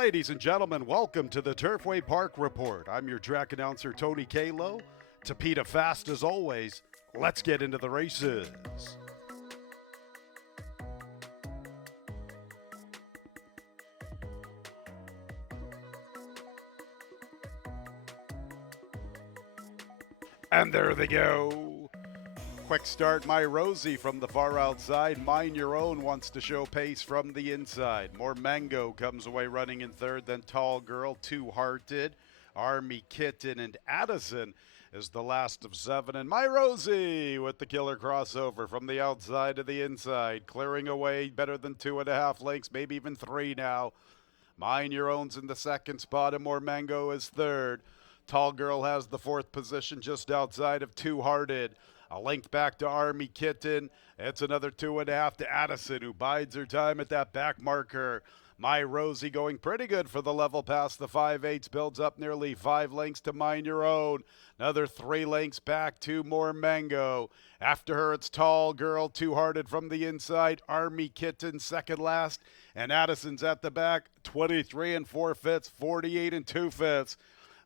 Ladies and gentlemen, welcome to the Turfway Park Report. I'm your track announcer, Tony Kalo. Tapeta fast as always. Let's get into the races. And there they go. Quick start, My Rosie from the far outside. Mine Your Own wants to show pace from the inside. More Mango comes away running in third, then Tall Girl, Two Hearted, Army Kitten, and Addison is the last of seven. And My Rosie with the killer crossover from the outside to the inside, clearing away better than 2.5 lengths, maybe even 3 now. Mine Your Own's in the second spot, and More Mango is third. Tall Girl has the fourth position just outside of Two Hearted. A length back to Army Kitten. It's another 2.5 to Addison, who bides her time at that back marker. My Rosie going pretty good for the level past the 5/8, builds up nearly 5 lengths to Mind Your Own. Another 3 lengths back to More Mango. After her, it's Tall Girl, Two Hearted from the inside. Army Kitten second last, and Addison's at the back. 23 4/5, 48 2/5.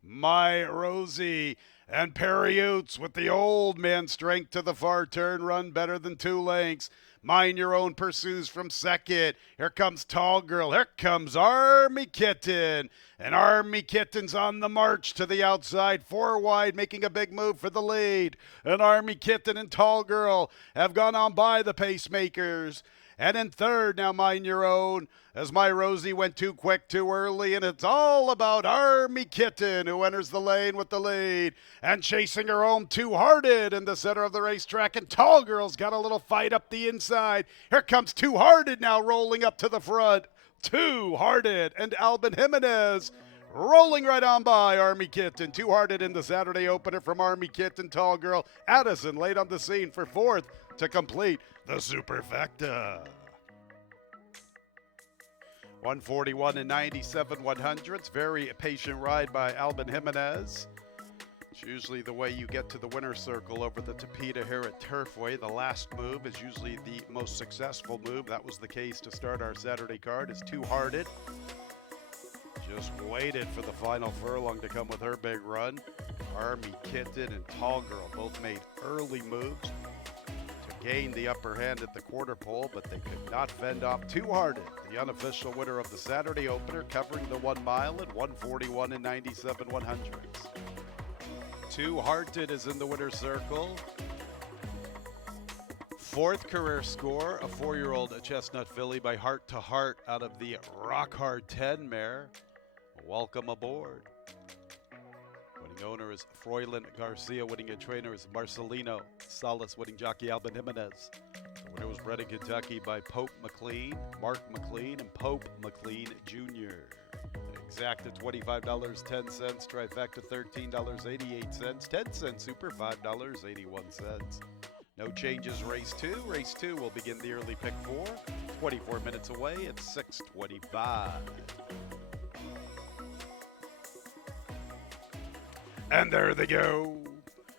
My Rosie and Perry Oots with the old man strength to the far turn, run better than 2 lengths. Mind Your Own pursues from second. Here comes Tall Girl. Here comes Army Kitten. And Army Kitten's on the march to the outside, 4 wide, making a big move for the lead. And Army Kitten and Tall Girl have gone on by the pacemakers. And in third now, Mind Your Own, as My Rosie went too quick too early, and it's all about Army Kitten, who enters the lane with the lead. And chasing her home, Two Hearted in the center of the racetrack, and Tall Girl's got a little fight up the inside. Here comes Two Hearted now rolling up to the front. Two Hearted and Albin Jimenez rolling right on by Army Kitten. Two Hearted in the Saturday opener from Army Kitten. Tall Girl. Addison late on the scene for fourth to complete the superfecta. 141 97 100s. Very patient ride by Albin Jimenez. It's usually the way you get to the winner's circle over the Tapeta here at Turfway. The last move is usually the most successful move. That was the case to start our Saturday card. Is Two Hearted. Just waited for the final furlong to come with her big run. Army Kitten and Tall Girl both made early moves to gain the upper hand at the quarter pole, but they could not fend off Two Hearted, the unofficial winner of the Saturday opener, covering the 1 mile at 141 97 100s. Two Hearted is in the winner's circle. Fourth career score, a 4-year-old chestnut filly by Heart to Heart out of the Rock Hard 10 mare. Welcome aboard. Winning owner is Froylan Garcia. Winning a trainer is Marcelino Salas. Winning jockey Albin Jimenez. The winner was bred in Kentucky by Pope McLean, Mark McLean, and Pope McLean Jr. Exacta $25.10, trifecta $13.88, 10 cents super, $5.81. No changes, race 2. Race 2 will begin the early pick 4, 24 minutes away at 6:25. And there they go.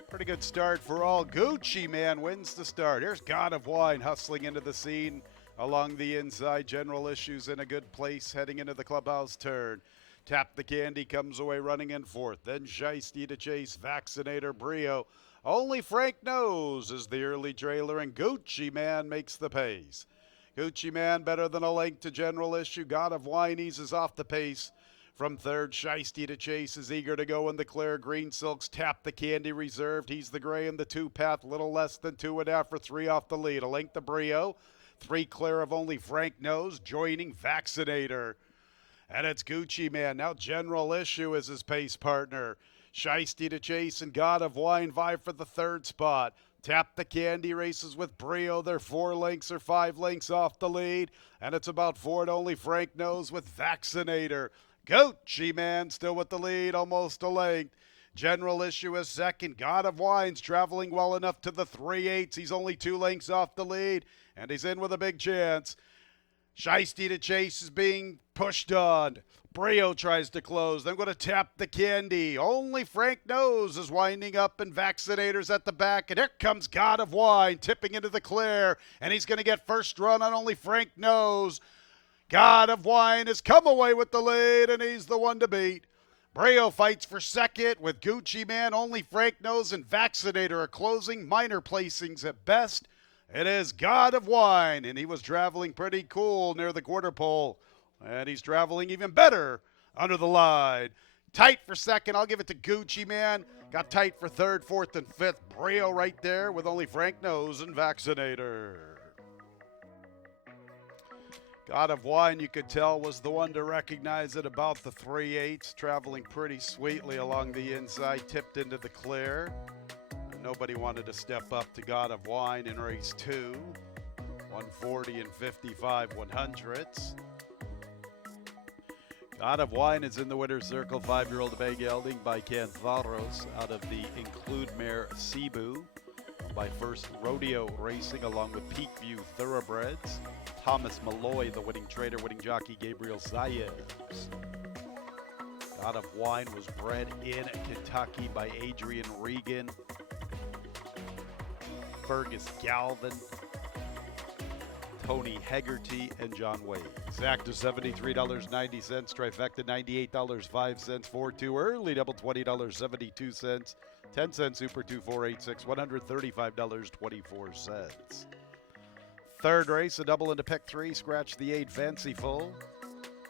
Pretty good start for all. Gucci Man wins the start. Here's God of Wine hustling into the scene along the inside. General Issues in a good place heading into the clubhouse turn. Tap the Candy comes away running in fourth. Then Shiesty to chase. Vaccinator Brio. Only Frank Knows is the early trailer, and Gucci Man makes the pace. Gucci Man better than a length to General Issue. God of Wine eases off the pace. From third, Shiesty to chase is eager to go in the clear. Green Silks Tap the Candy reserved. He's the gray in the 2-path, little less than 2.5 for 3 off the lead. A length to Brio. 3 clear of only Frank Knows, joining Vaccinator. And it's Gucci Man. Now General Issue is his pace partner. Shiesty to chase and God of Wine vie for the third spot. Tap the Candy races with Brio. They're 4 lengths or 5 lengths off the lead. And it's about 4 to only Frank Knows with Vaccinator. Gucci Man still with the lead, almost a length. General Issue is second. God of Wine's traveling well enough to the 3/8. He's only 2 lengths off the lead, and he's in with a big chance. Shiesty to chase is being pushed on. Brio tries to close. Then going to Tap the Candy. Only Frank Knows is winding up, and Vaccinators at the back. And here comes God of Wine tipping into the clear, and he's going to get first run on only Frank Knows. God of Wine has come away with the lead, and he's the one to beat. Breo fights for second with Gucci Man. Only Frank Knows and Vaccinator are closing. Minor placings at best. It is God of Wine, and he was traveling pretty cool near the quarter pole. And he's traveling even better under the line. Tight for second. I'll give it to Gucci Man. Got tight for third, fourth, and fifth. Breo right there with only Frank Knows and Vaccinator. God of Wine, you could tell, was the one to recognize it about the 3/8, traveling pretty sweetly along the inside, tipped into the clear. Nobody wanted to step up to God of Wine in race 2. 140 and 55 100ths. God of Wine is in the winner's circle. 5-year-old Bay gelding by Cantharos out of the Include Mare Cebu by First Rodeo Racing, along with Peakview Thoroughbreds. Thomas Malloy, the winning trader, winning jockey Gabriel Zayas. God of Wine was bred in Kentucky by Adrian Regan, Fergus Galvin, Tony Hegarty, and John Wade. Exacta $73.90, trifecta $98.05, 4-2 early double $20.72, 10-cent super 2486, $135.24. Third race, a double into pick 3, scratch the 8 Fanciful.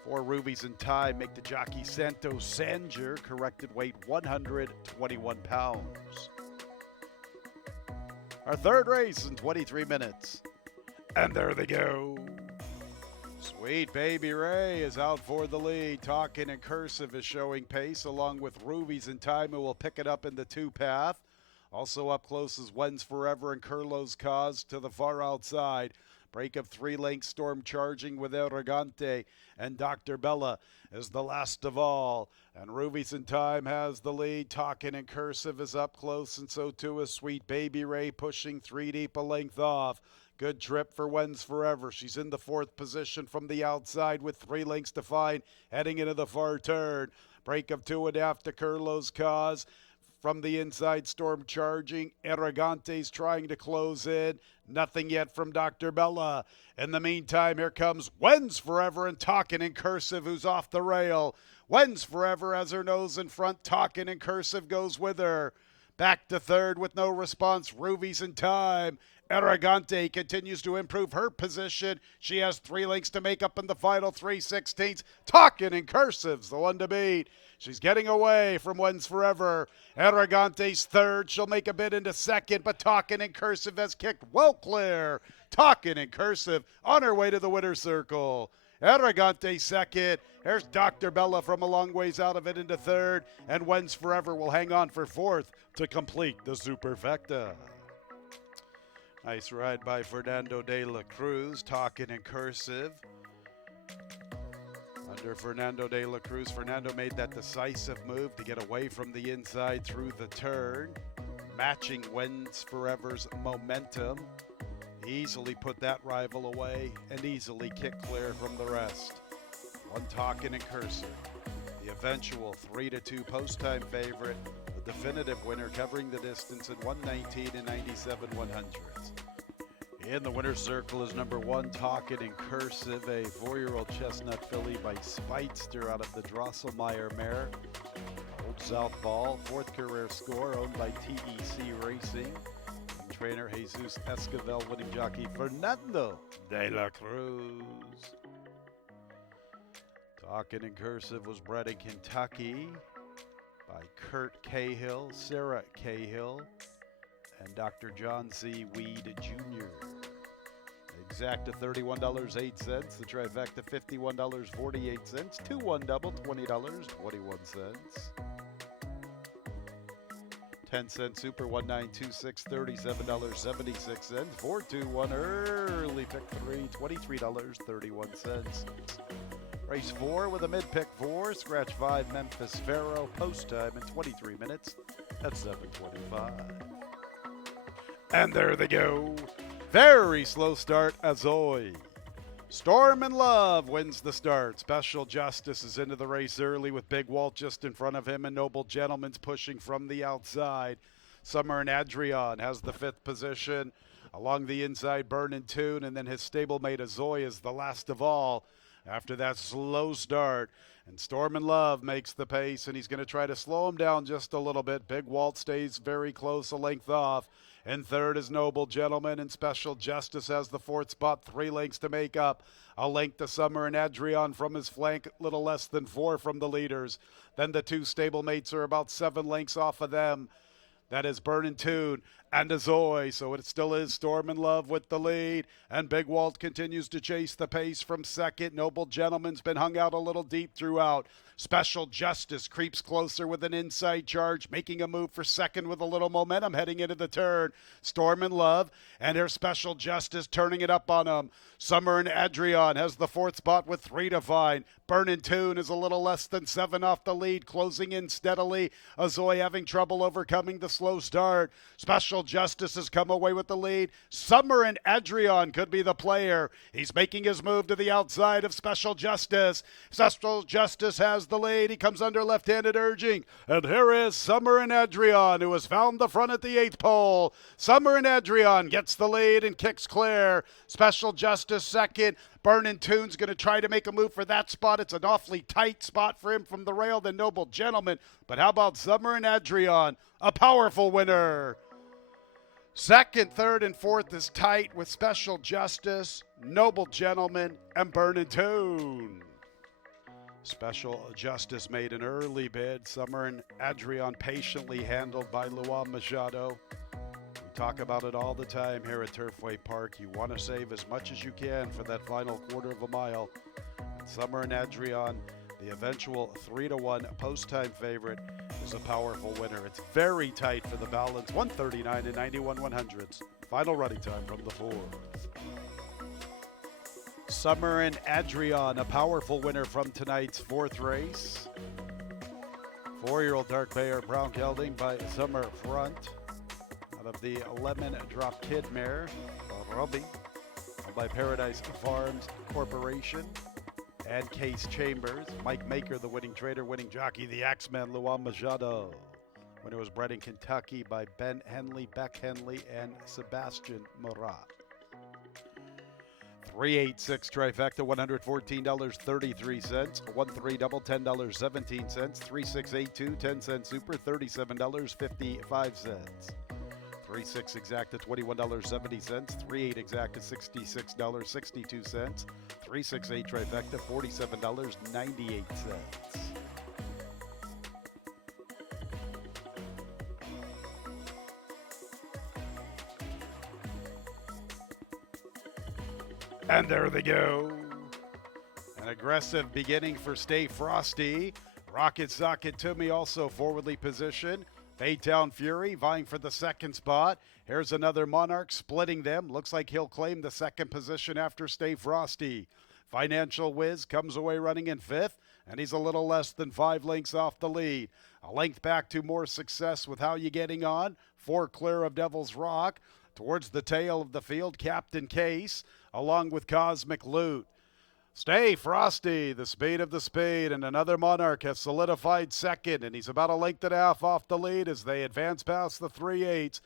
4 Rubies in Time make the jockey Santo Sanger, corrected weight 121 pounds. Our third race in 23 minutes. And there they go. Sweet Baby Ray is out for the lead. Talking in Cursive is showing pace, along with Rubies in Time, who will pick it up in the 2-path. Also up close is When's Forever and Curlo's Cause to the far outside. Break of 3 lengths, Storm Charging with Elegante, and Dr. Bella is the last of all. And Rubies in Time has the lead. Talking in Cursive is up close, and so too is Sweet Baby Ray, pushing 3 deep, a length off. Good trip for When's Forever. She's in the 4th position from the outside with 3 lengths to find, heading into the far turn. Break of 2.5 to Curlo's Cause. From the inside, Storm Charging. Aragante's trying to close in. Nothing yet from Dr. Bella. In the meantime, here comes When's Forever and Talking in Cursive, who's off the rail. When's Forever has her nose in front. Talking in Cursive goes with her. Back to third with no response. Rubies in Time. Arrogante continues to improve her position. She has 3 lengths to make up in the final 3/16. Talking in Cursive's the one to beat. She's getting away from When's Forever. Arrogante's third. She'll make a bid into second, but Talking in Cursive has kicked well clear. Talking in Cursive on her way to the winner's circle. Arrogante second. Here's Dr. Bella from a long ways out of it into third, and When's Forever will hang on for fourth to complete the superfecta. Nice ride by Fernando de la Cruz. Talking in Cursive. Under Fernando de la Cruz, Fernando made that decisive move to get away from the inside through the turn, matching When's Forever's momentum. Easily put that rival away and easily kicked clear from the rest. One Talking in Cursive, the eventual 3-2 post-time favorite, the definitive winner covering the distance in 119 and 97 100ths. In the winner's circle is number 1, Talking in Cursive, a 4-year-old chestnut filly by Speitster out of the Drosselmeyer mare. Old South Ball, 4th career score, owned by TEC Racing. And trainer Jesus Esquivel, winning jockey Fernando de la Cruz. Talking in Cursive was bred in Kentucky by Kurt Cahill, Sarah Cahill, and Dr. John C. Weed Jr. Exacta $31.08, the trifecta $51.48, 2-1 double $20.21. 10-cent super 1926, $37.76, 4-2-1 early pick 3, $23.31. Race 4 with a mid-pick 4, scratch 5 Memphis Pharaoh, post time in 23 minutes at 7:25. And there they go. Very slow start, Azoy. Storm and Love wins the start. Special Justice is into the race early with Big Walt just in front of him, and Noble Gentleman's pushing from the outside. Summer and Adrian has the 5th position. Along the inside, Burn and Tune, and then his stablemate Azoy is the last of all. after that slow start. And Storm and Love makes the pace, and he's going to try to slow him down just a little bit. Big Walt stays very close, a length off. And third is Noble Gentleman, and Special Justice has the fourth spot, 3 lengths to make up. A length to Summer and Adrian from his flank, little less than 4 from the leaders. Then the 2 stablemates are about 7 lengths off of them. That is Burnin' Tune and Azoy. So it still is Storm and Love with the lead. And Big Walt continues to chase the pace from second. Noble Gentleman's been hung out a little deep throughout. Special Justice creeps closer with an inside charge, making a move for second with a little momentum heading into the turn. Storm and Love and her Special Justice turning it up on them. Summer and Adrian has the 4th spot with 3 to find. Burnin' Tune is a little less than 7 off the lead, closing in steadily. Azoy having trouble overcoming the slow start. Special Justice has come away with the lead. Summer and Adrian could be the player. He's making his move to the outside of Special Justice. Special Justice has the lead. He comes under left-handed urging. And here is Summer and Adrian, who has found the front at the 8th pole. Summer and Adrian gets the lead and kicks clear. Special Justice second. Burnin' Tune's going to try to make a move for that spot. It's an awfully tight spot for him from the rail, the Noble Gentleman. But how about Summer and Adrian? A powerful winner. Second, third, and fourth is tight with Special Justice, Noble Gentleman, and Burnin' Tune. Special Justice made an early bid. Summer and Adrian patiently handled by Luan Machado. We talk about it all the time here at Turfway Park. You want to save as much as you can for that final quarter of a mile. And Summer and Adrian, the eventual 3-1 post-time favorite, is a powerful winner. It's very tight for the balance. 139 and 91 100ths. Final running time from the 4th. Summer and Adrian, a powerful winner from tonight's 4th race. 4-year-old Dark Bear Brown gelding by Summer Front. Out of the Lemon Drop Kid mare, Robbie, by Paradise Farms Corporation. And Case Chambers, Mike Maker, the winning trader, winning jockey, the Axeman, Luan Machado. Winner was bred in Kentucky by Ben Henley, Beck Henley, and Sebastian Murat. 386 trifecta, $114.33. 13 double, $10.17. 3682, 10-cent super, $37.55. 36 exacta, $21.70. 38 exacta, $66.62. 368 trifecta, $47.98. And there they go. An aggressive beginning for Stay Frosty. Rocket Socket Toomey also forwardly positioned. Baytown Fury vying for the 2nd spot. Here's another Monarch splitting them. Looks like he'll claim the 2nd position after Stay Frosty. Financial Wiz comes away running in 5th, and he's a little less than 5 lengths off the lead. A length back to More Success with How You Getting On. 4 clear of Devil's Rock. Towards the tail of the field, Captain Case, along with Cosmic Loot. Stay Frosty, the speed of the speed, and another Monarch has solidified second, and he's about a length and a half off the lead as they advance past the 3/8.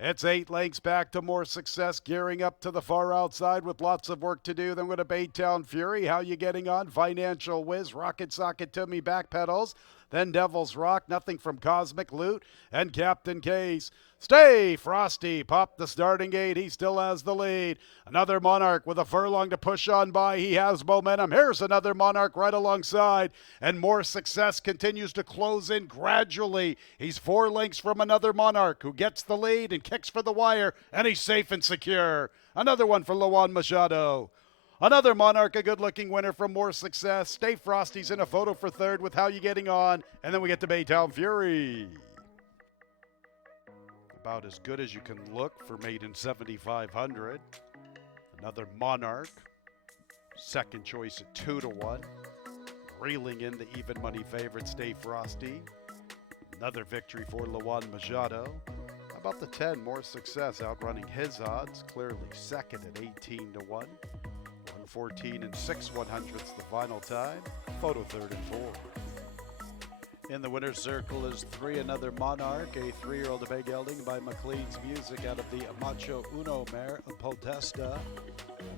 It's 8 lengths back to More Success, gearing up to the far outside with lots of work to do. Then with a Baytown Fury, How You Getting On? Financial Wiz, Rocket Socket Toomey back pedals. Then Devil's Rock, nothing from Cosmic Loot, and Captain Case. Stay Frosty, popped the starting gate. He still has the lead. Another Monarch with a furlong to push on by. He has momentum. Here's another Monarch right alongside. And More Success continues to close in gradually. He's 4 lengths from another Monarch who gets the lead and kicks for the wire. And he's safe and secure. Another one for Luan Machado. Another Monarch, a good-looking winner from More Success. Stay Frosty's in a photo for 3rd with How You Getting On. And then we get to Baytown Fury. About as good as you can look for maiden 7,500. Another Monarch. 2nd choice at 2-1. Reeling in the even money favorite, Stay Frosty. Another victory for Luan Machado. How about the 10, More Success, outrunning his odds. Clearly 2nd at 18-1. 114 and 6 100ths the final time. Photo 3rd and 4th. In the winner's circle is 3, another Monarch, a 3-year-old bay gelding by McLean's Music out of the Macho Uno mare, Podesta,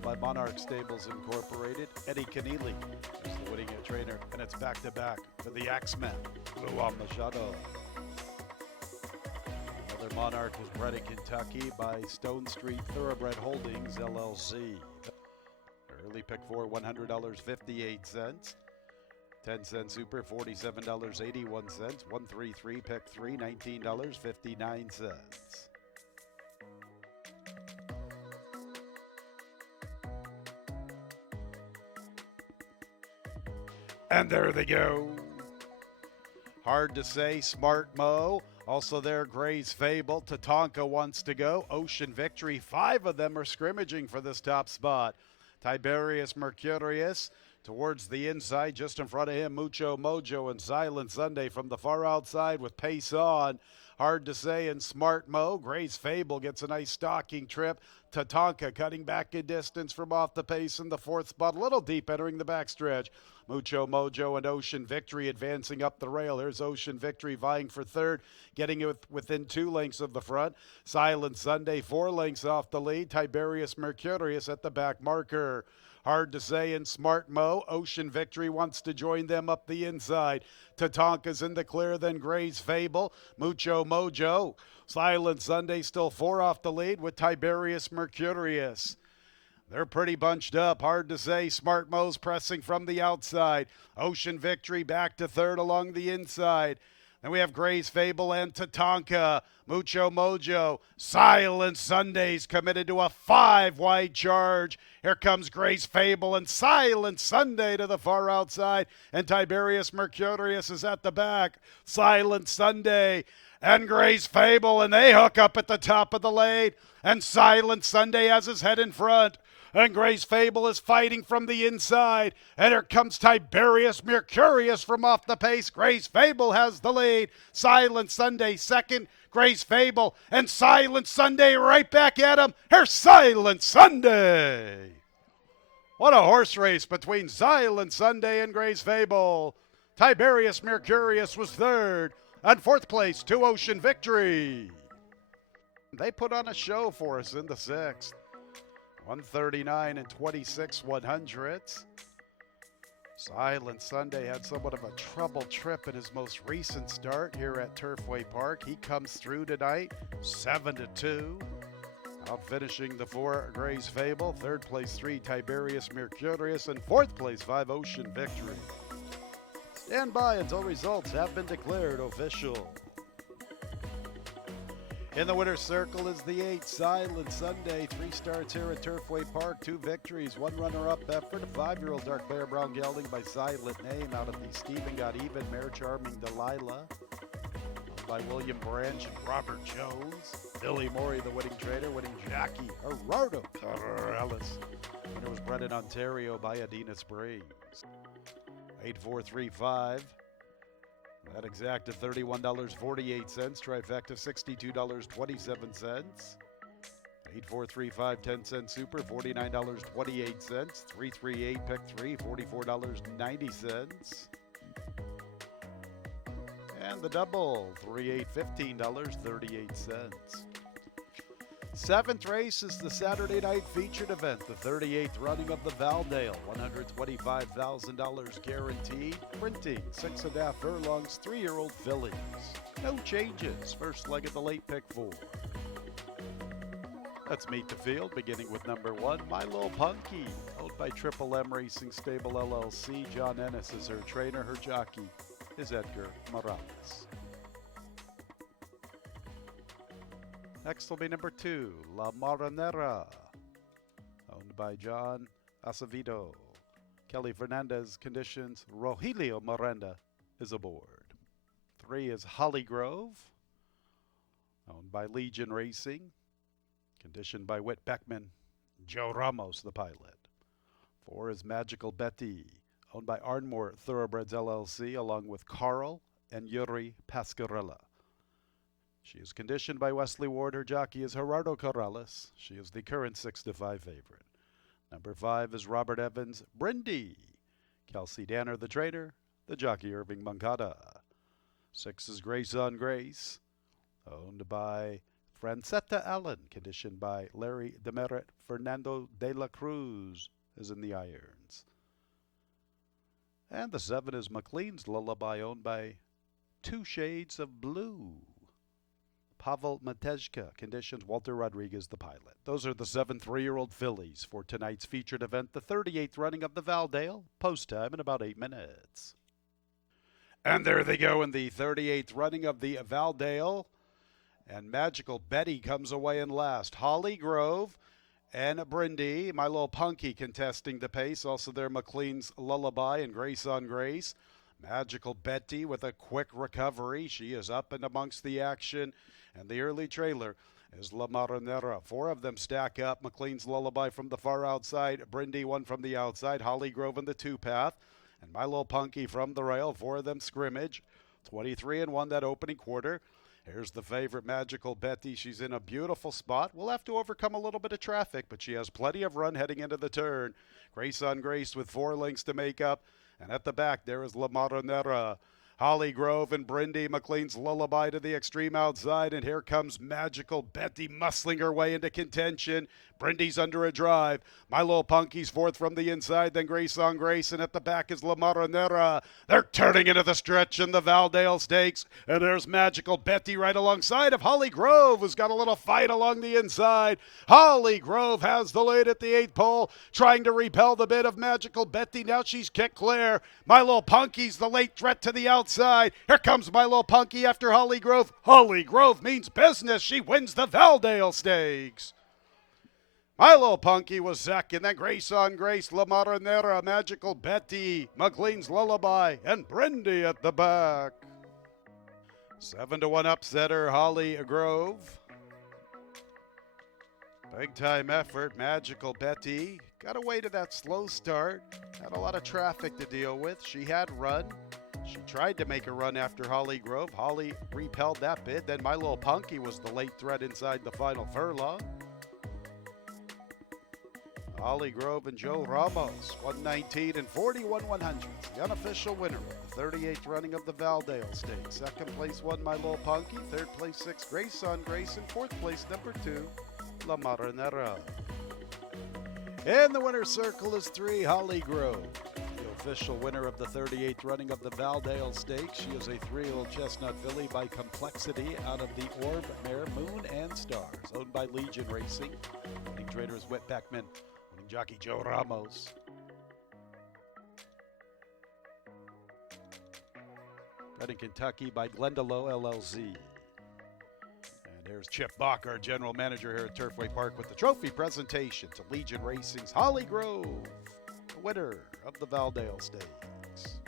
by Monarch Stables Incorporated. Eddie Keneally is the winning trainer, and it's back-to-back for the Axeman, Luan Machado. Another Monarch was bred in Kentucky by Stone Street Thoroughbred Holdings, LLC. Early pick 4, $100.58. 10-cent super, $47.81. 133 pick 3, $19.59. And there they go. Hard to say, Smart Mo. Also there, Gray's Fable. Tatanka wants to go. Ocean Victory. 5 of them are scrimmaging for this top spot. Tiberius Mercurius towards the inside, just in front of him, Mucho Mojo and Silent Sunday from the far outside with pace on. Hard to say, and Smart Mo. Gray's Fable gets a nice stalking trip. Tatanka cutting back in distance from off the pace in the 4th spot. A little deep entering the backstretch. Mucho Mojo and Ocean Victory advancing up the rail. Here's Ocean Victory vying for 3rd, getting it within 2 lengths of the front. Silent Sunday 4 lengths off the lead. Tiberius Mercurius at the back marker. Hard to say, and Smart Mo. Ocean Victory wants to join them up the inside. Tatanka's in the clear, then Gray's Fable. Mucho Mojo. Silent Sunday still 4 off the lead with Tiberius Mercurius. They're pretty bunched up. Hard to say. Smart Mo's pressing from the outside. Ocean Victory back to 3rd along the inside. Then we have Gray's Fable and Tatanka. Mucho Mojo. Silent Sunday's committed to a 5-wide charge. Here comes Gray's Fable and Silent Sunday to the far outside. And Tiberius Mercurius is at the back. Silent Sunday and Gray's Fable, and they hook up at the top of the lane. And Silent Sunday has his head in front. And Gray's Fable is fighting from the inside. And here comes Tiberius Mercurius from off the pace. Gray's Fable has the lead. Silent Sunday second. Gray's Fable and Silent Sunday right back at him. Here's Silent Sunday. What a horse race between Silent Sunday and Gray's Fable. Tiberius Mercurius was 3rd. And 4th place to Ocean Victory. They put on a show for us in the 6th. 139 and 26 100ths. Silent Sunday had somewhat of a trouble trip in his most recent start here at Turfway Park. He comes through tonight, 7-2. Out finishing the 4, Gray's Fable. 3rd place 3, Tiberius Mercurius. And 4th place 5, Ocean Victory. Stand by until results have been declared official. In the winner's circle is the 8, Silent Sunday. 3 starts here at Turfway Park, 2 victories, 1 runner-up effort. A 5-year-old dark bear brown gelding by Silent Name out of the Stephen Got Even mare Charming Delilah. By William Branch and Robert Jones. Billy Morey, the winning trader, winning jockey Gerardo Corrales. Winner was bred in Ontario by Adina Springs. 8435. That exacta $31.48. Trifecta $62.27. 8435 10-cent super $49.28. 338 pick 3 $44.90. And the double 38 $15.38. 7th race is the Saturday night featured event, the 38th running of the Valdale, $125,000 guaranteed. Printing 6.5 furlongs, 3-year-old fillies. No changes. First leg of the late pick 4. Let's meet the field, beginning with number 1, My Little Punky, owned by Triple M Racing Stable LLC. John Ennis is her trainer. Her jockey is Edgar Morales. Next will be number 2, La Marinera, owned by John Acevedo. Kelly Fernandez conditions. Rogelio Miranda is aboard. 3 is Holly Grove, owned by Legion Racing. Conditioned by Whit Beckman. Joe Ramos, the pilot. 4 is Magical Betty, owned by Ardmore Thoroughbreds LLC, along with Carl and Yuri Pascarella. She is conditioned by Wesley Ward. Her jockey is Gerardo Corrales. She is the current 6-5 favorite. Number 5 is Robert Evans Brindy. Kelsey Danner, the trainer. The jockey Irving Moncada. 6 is Grace on Grace, owned by Francetta Allen, conditioned by Larry Demerit. Fernando de la Cruz is in the irons. And the 7 is McLean's Lullaby, owned by Two Shades of Blue. Pavel Matejka, conditions. Walter Rodriguez, the pilot. Those are the 7 3-year-old fillies for tonight's featured event, the 38th running of the Valdale. Post time in about 8 minutes. And there they go in the 38th running of the Valdale. And Magical Betty comes away in last. Holly Grove and Brindy, My Little Punky, contesting the pace. Also there, McLean's Lullaby and Grace on Grace. Magical Betty with a quick recovery. She is up and amongst the action. And the early trailer is La Marinera. 4 of them stack up. McLean's Lullaby from the far outside. Brindy, 1 from the outside. Holly Grove in the 2-path. And My Little Punky from the rail. 4 of them scrimmage. 23-1 that opening quarter. Here's the favorite, Magical Betty. She's in a beautiful spot. We'll have to overcome a little bit of traffic, but she has plenty of run heading into the turn. Grace on Grace with 4 lengths to make up. And at the back, there is La Marinera. Holly Grove and Brindy, McLean's Lullaby to the extreme outside, and here comes Magical Betty muscling her way into contention. Brindy's under a drive. My Little Punky's 4th from the inside, then Grace on Grace, and at the back is La Marinera. They're turning into the stretch in the Valdale Stakes, and there's Magical Betty right alongside of Holly Grove, who's got a little fight along the inside. Holly Grove has the lead at the 8th pole, trying to repel the bid of Magical Betty. Now she's kicked clear. My Little Punky's the late threat to the outside. Here comes My Little Punky after Holly Grove. Holly Grove means business. She wins the Valdale Stakes. My Little Punky was second, then Grace on Grace, La Marinera, Magical Betty, McLean's Lullaby, and Brindy at the back. 7-1 upsetter, Holly Grove. Big time effort, Magical Betty. Got away to that slow start. Had a lot of traffic to deal with. She had run. She tried to make a run after Holly Grove. Holly repelled that bid. Then My Little Punky was the late threat inside the final furlong. Holly Grove and Joe Ramos, 119 and 41/100. The unofficial winner of the 38th running of the Valdale Stakes. Second place won My Little Punky. Third place 6 Grace on Grace. And 4th place number 2 La Marinera. In the winner's circle is 3 Holly Grove. The official winner of the 38th running of the Valdale Stakes. She is a 3-year-old chestnut filly by Complexity out of the Orb mare Moon and Stars, owned by Legion Racing. Winning trader is Whit Beckman. Jockey Joe Ramos. Bred in Kentucky by Glendalough LLC. And there's Chip Bach, our general manager here at Turfway Park, with the trophy presentation to Legion Racing's Holly Grove, the winner of the Valdale Stakes.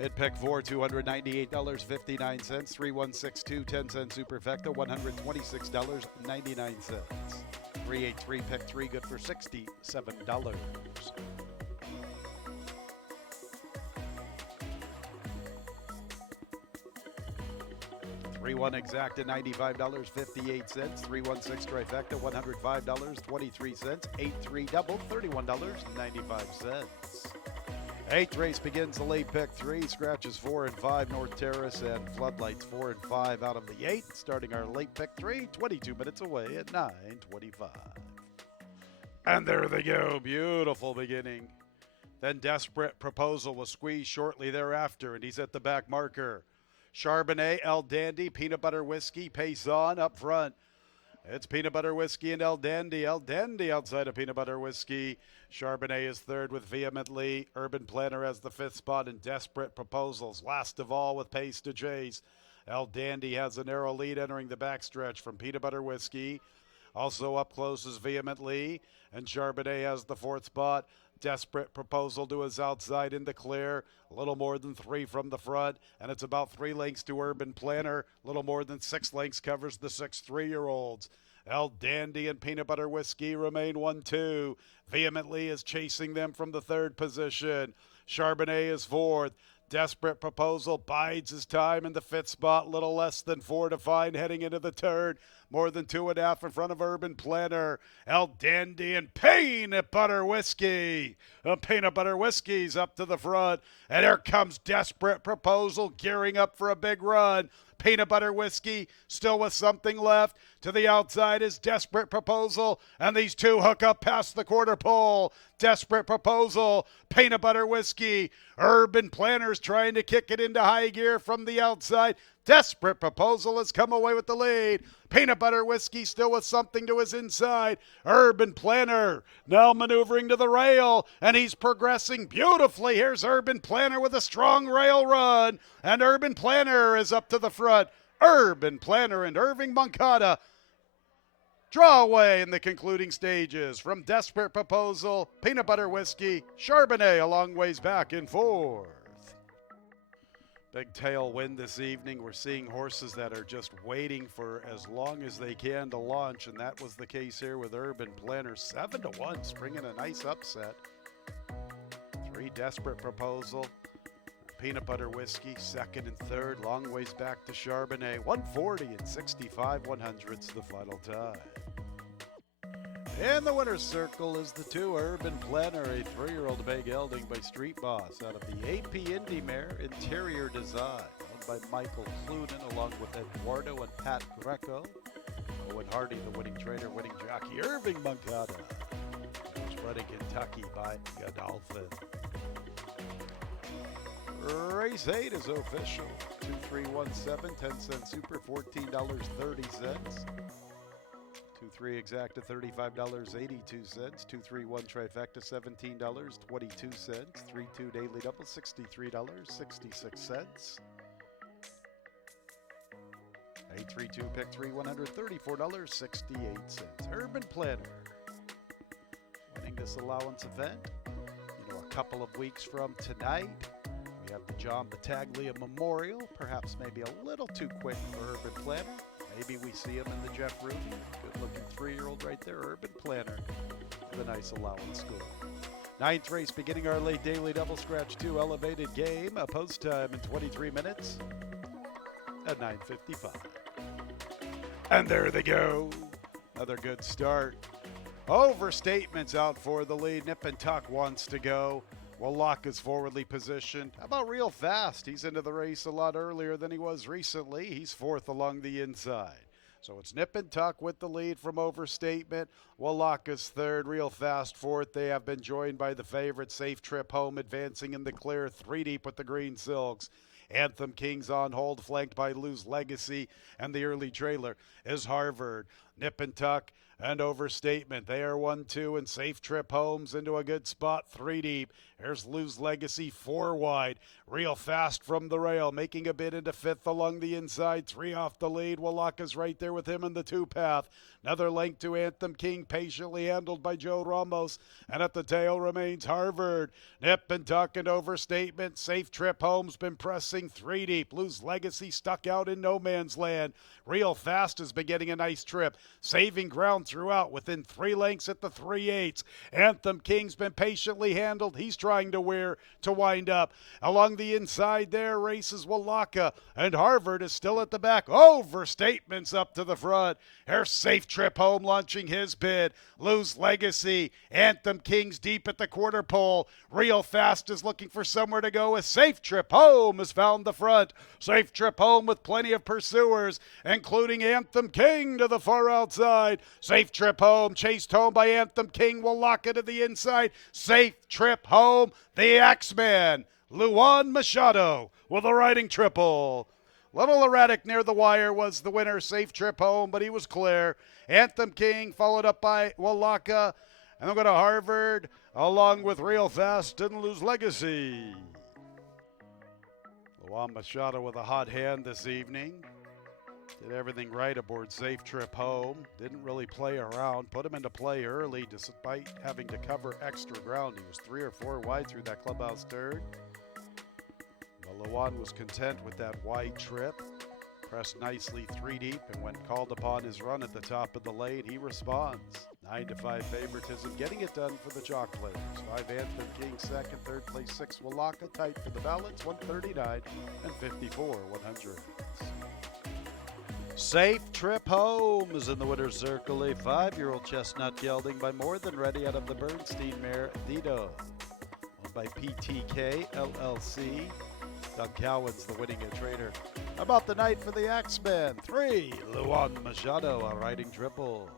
Mid-pick 4, $298.59. 3162 10-cent superfecta, $126.99. 383 pick 3, good for $67. 3-1 exacta, $95.58. 3-1-6 trifecta, $105.23. 8-3 double, $31.95. 8th race begins the late pick 3. Scratches 4 and 5, North Terrace, and Floodlights 4 and 5 out of the 8. Starting our late pick 3, 22 minutes away at 9:25. And there they go. Beautiful beginning. Then Desperate Proposal was squeezed shortly thereafter, and he's at the back marker. Charbonnet, El Dandy, Peanut Butter Whiskey, pace on up front. It's Peanut Butter Whiskey and El Dandy. El Dandy outside of Peanut Butter Whiskey. Charbonnet is third with Vehemently. Urban Planner has the 5th spot in Desperate Proposals. Last of all with pace to chase. El Dandy has a narrow lead entering the backstretch from Peanut Butter Whiskey. Also up close is Vehemently. And Charbonnet has the 4th spot. Desperate Proposal to his outside in the clear. A little more than 3 from the front. And it's about 3 lengths to Urban Planner. A little more than 6 lengths covers the 6 3-year-olds. El Dandy and Peanut Butter Whiskey remain 1-2. Vehemently is chasing them from the 3rd position. Charbonnet is 4th. Desperate Proposal bides his time in the 5th spot. Little less than 4 to find heading into the turn. More than 2.5 in front of Urban Planner. El Dandy and Peanut Butter Whiskey. Peanut Butter Whiskey's up to the front. And here comes Desperate Proposal gearing up for a big run. Peanut Butter Whiskey, still with something left. To the outside is Desperate Proposal, and these two hook up past the quarter pole. Desperate Proposal, Peanut Butter Whiskey. Urban Planners trying to kick it into high gear from the outside. Desperate Proposal has come away with the lead. Peanut Butter Whiskey still with something to his inside. Urban Planner now maneuvering to the rail, and he's progressing beautifully. Here's Urban Planner with a strong rail run, and Urban Planner is up to the front. Urban Planner and Irving Moncada draw away in the concluding stages from Desperate Proposal, Peanut Butter Whiskey, Charbonnet a long ways back in fourth. Big tailwind this evening. We're seeing horses that are just waiting for as long as they can to launch, and that was the case here with Urban Planner. 7-1, springing a nice upset. 3 Desperate Proposal, Peanut Butter Whiskey, second and third. Long ways back to Charbonnet. 140 and 65 100ths the final time. In the winner's circle is the 2 Urban Planner, a 3-year-old bay gelding by Street Boss out of the AP Indy Mare Interior Design, owned by Michael Clunan along with Eduardo and Pat Greco. Owen Hardy, the winning trainer, winning jockey. Irving Moncada, who's running Kentucky by Godolphin. Race 8 is official. 2-3-1-7, 10-cent super, $14.30. 2-3 exacta, $35.82. 2-3-1 trifecta, $17.22. 3-2 daily double, $63.66. 8-3-2 pick 3, $134.68. Urban Planner winning this allowance event. A couple of weeks from tonight, we have the John Battaglia Memorial. Perhaps maybe a little too quick for Urban Planner. Maybe we see him in the Jeff Ruby. Good-looking 3-year-old right there, Urban Planner, with a nice allowance score. 9th race, beginning our late daily double scratch 2 elevated game. A post time in 23 minutes at 9:55. And there they go. Another good start. Overstatement's out for the lead. Nip and Tuck wants to go. Walaka's forwardly positioned. How about Real Fast? He's into the race a lot earlier than he was recently. He's 4th along the inside. So it's Nip and Tuck with the lead from Overstatement. Walaka's 3rd, Real Fast 4th. They have been joined by the favorite, Safe Trip Home, advancing in the clear, 3 deep with the Green Silks. Anthem King's on hold, flanked by Lou's Legacy, and the early trailer is Harvard. Nip and Tuck and Overstatement. They are 1-2, and Safe Trip Home's into a good spot, 3 deep. Here's Lou's Legacy, 4 wide. Real Fast from the rail, making a bid into 5th along the inside, 3 off the lead. Walaka's right there with him in the 2-path. Another length to Anthem King, patiently handled by Joe Ramos. And at the tail remains Harvard. Nip and Tuck and Overstatement. Safe Trip Home's been pressing 3 deep. Lou's Legacy stuck out in no man's land. Real Fast has been getting a nice trip, saving ground throughout within 3 lengths at the 3/8. Anthem King's been patiently handled. He's trying to wind up. Along the inside there races Walaka, and Harvard is still at the back. Overstatement's up to the front. Here's Safe Trip Home launching his bid. Lou's Legacy. Anthem King's deep at the quarter pole. Real Fast is looking for somewhere to go as Safe Trip Home has found the front. Safe Trip Home with plenty of pursuers, including Anthem King to the far outside. Safe Trip Home chased home by Anthem King. Walaka to the inside. Safe Trip Home, the Axeman, Luan Machado with a riding triple. Little erratic near the wire was the winner, Safe Trip Home, but he was clear. Anthem King followed up by Walaka, and they'll go to Harvard along with Real Fast and Lou's Legacy. Luan Machado with a hot hand this evening. Did everything right aboard Safe Trip Home. Didn't really play around. Put him into play early despite having to cover extra ground. He was 3 or 4 wide through that clubhouse turn. Well, Luan was content with that wide trip. Pressed nicely 3 deep, and when called upon his run at the top of the lane, he responds. 9-5 favoritism, getting it done for the chalk players. 5 Anthem King second, 3rd place 6 Walaka, tight for the balance, 139 and 54 100. Safe Trip Home is in the winner's circle, a 5-year-old chestnut gelding by More Than Ready out of the Bernstein mare Dido, owned by PTK LLC. Cowan's the winning trader. About the night for the Axeman. 3, Luan Machado, a riding triple.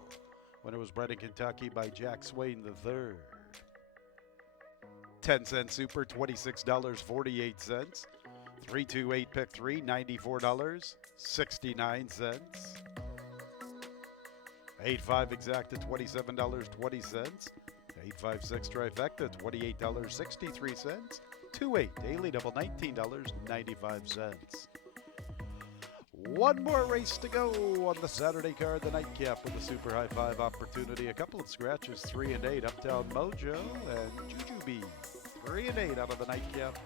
Winner was bred in Kentucky by Jack Swain III. 10-cent super, $26.48. 328 pick 3, $94.69. 8-5 exacta, $27.20. 8-5-6 trifecta, $28.63. 2-8 daily double, $19.95. One more race to go on the Saturday card, the nightcap with the super high five opportunity. A couple of scratches, 3 and 8, Uptown Mojo and Jujubee. 3 and 8 out of the nightcap.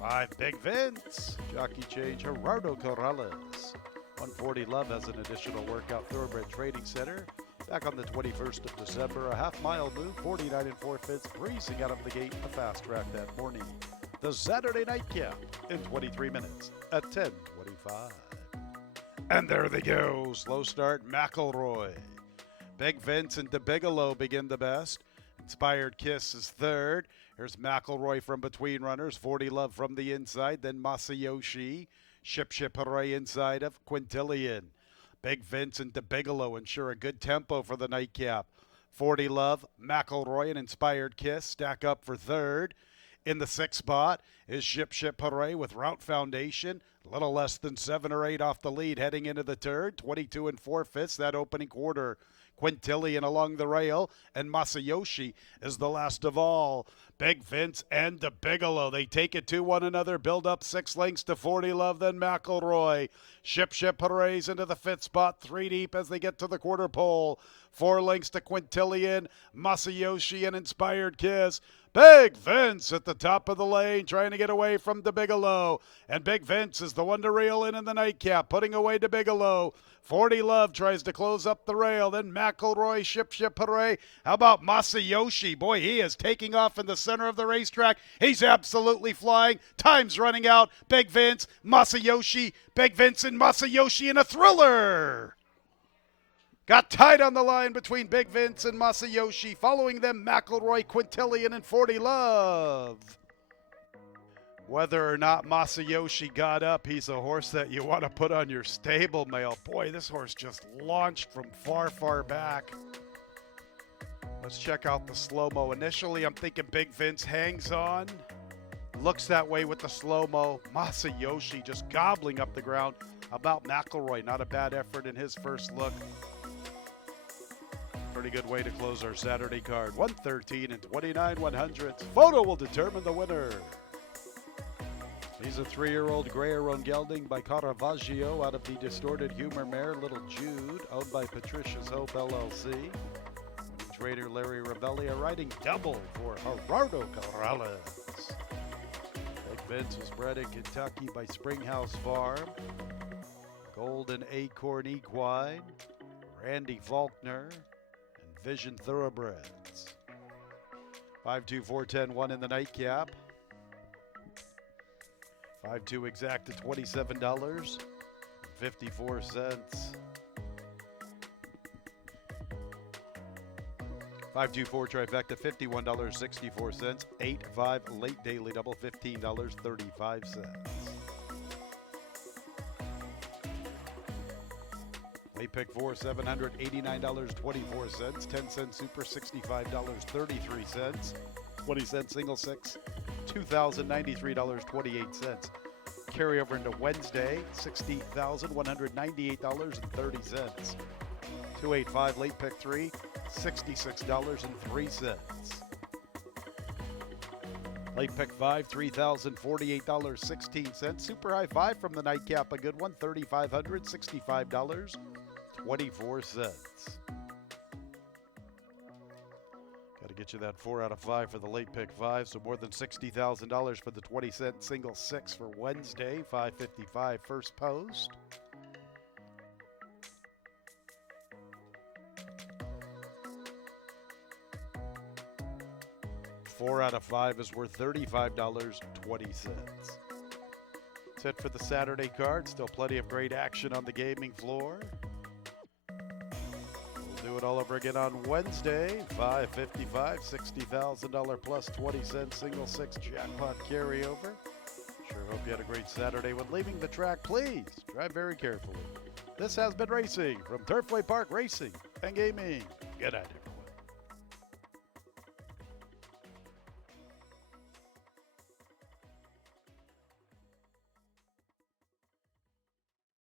5 Big Vince, jockey change, Gerardo Corrales. 140 Love has an additional workout, Thoroughbred Trading Center. Back on the 21st of December, a half-mile move, 49 4/5, breezing out of the gate, a fast track that morning. The Saturday nightcap in 23 minutes at 10:25. And there they go, slow start, McElroy. Big Vince and DeBigelow begin the best. Inspired Kiss is third. Here's McElroy from between runners, 40 Love from the inside, then Masayoshi. Ship Hooray inside of Quintillion. Big Vince and DeBigelow ensure a good tempo for the nightcap. 40 Love, McElroy, and Inspired Kiss stack up for third. In the sixth spot is Ship Hooray with Route Foundation. A little less than 7 or 8 off the lead heading into the turn. 22 4/5 that opening quarter. Quintillion along the rail, and Masayoshi is the last of all. Big Vince and DeBigelow, they take it to one another, build up 6 lengths to 40 Love, then McElroy. Ship Hoorays into the 5th spot, 3 deep as they get to the quarter pole. 4 lengths to Quintillion, Masayoshi, and Inspired Kiss. Big Vince at the top of the lane, trying to get away from DeBigelow. And Big Vince is the one to reel in the nightcap, putting away DeBigelow. 40 Love tries to close up the rail. Then McElroy, Ship Hooray. How about Masayoshi? Boy, he is taking off in the center of the racetrack. He's absolutely flying. Time's running out. Big Vince, Masayoshi, Big Vince and Masayoshi in a thriller. Got tied on the line between Big Vince and Masayoshi. Following them, McElroy, Quintillion, and 40 Love. Whether or not Masayoshi got up, he's a horse that you want to put on your stable mail. Boy, this horse just launched from far, far back. Let's check out the slow-mo. Initially, I'm thinking Big Vince hangs on. Looks that way with the slow-mo. Masayoshi just gobbling up the ground. How about McElroy? Not a bad effort in his first look. Pretty good way to close our Saturday card. 113 and 29 100ths. Photo will determine the winner. He's a 3-year-old Greyer gelding by Caravaggio out of the Distorted Humor mare Little Jude, owned by Patricia's Hope LLC. Trader Larry Rebellia riding double for Gerardo Corrales. Big Vince was bred in Kentucky by Springhouse Farm. Golden Acorn Equine, Randy Faulkner, and Vision Thoroughbreds. 5-2-4-10-1 in the nightcap. 5-2 exact to $27.54. 5-2-4 trifecta, $51.64. 8-5 late daily double, $15.35. Late pick 4, $789.24. 10-cent super, $65.33. 20-cent single 6, $2,093.28. Carry over into Wednesday, $60,198.30. 285 late pick 3, $66.03. Late pick 5, $3,048.16. Super high 5 from the nightcap, a good one, $3,565.24. Got to get you that 4 out of 5 for the late pick 5, so more than $60,000 for the 20-cent single 6 for Wednesday, 5:55 first post. Four out of 5 is worth $35.20. That's it for the Saturday card. Still plenty of great action on the gaming floor. We'll do it all over again on Wednesday, 5:55, $60,000 plus 20-cent single 6 jackpot carryover. Sure hope you had a great Saturday. When leaving the track, please drive very carefully. This has been Racing from Turfway Park Racing and Gaming. Good night, everyone.